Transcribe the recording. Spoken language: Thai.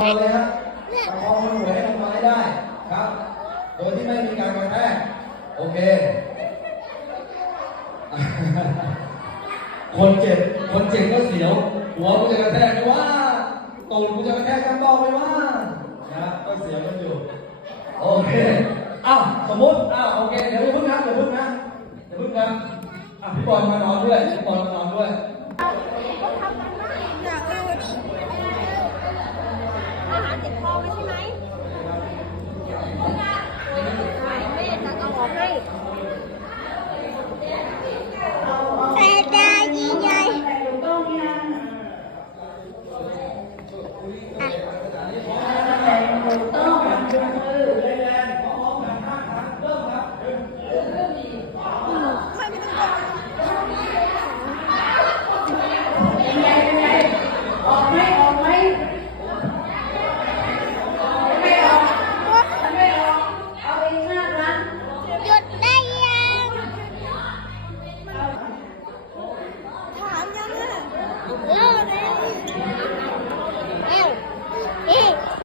เอาเลยฮะประคองคนหัวให้ลงมาให้ได้ครับ โดยที่ไม่มีการกระแทกโอเค คนเจ็บ คนเจ็บก็เสียว หัวกูจะกระแทกไหมว่าตูดกูจะกระแทกข้างนอกไหมว่านะก็เสียวกันอยู่ โอเคอ้าวสมมติอ้าวโอเค เดี๋ยวอย่าพิ่งนะอย่าเพิ่งนะอย่าเพิ่งนะอะพี่บอลมานอนด้วย พี่บอลมานอนด้วย ใช่ไหม Ya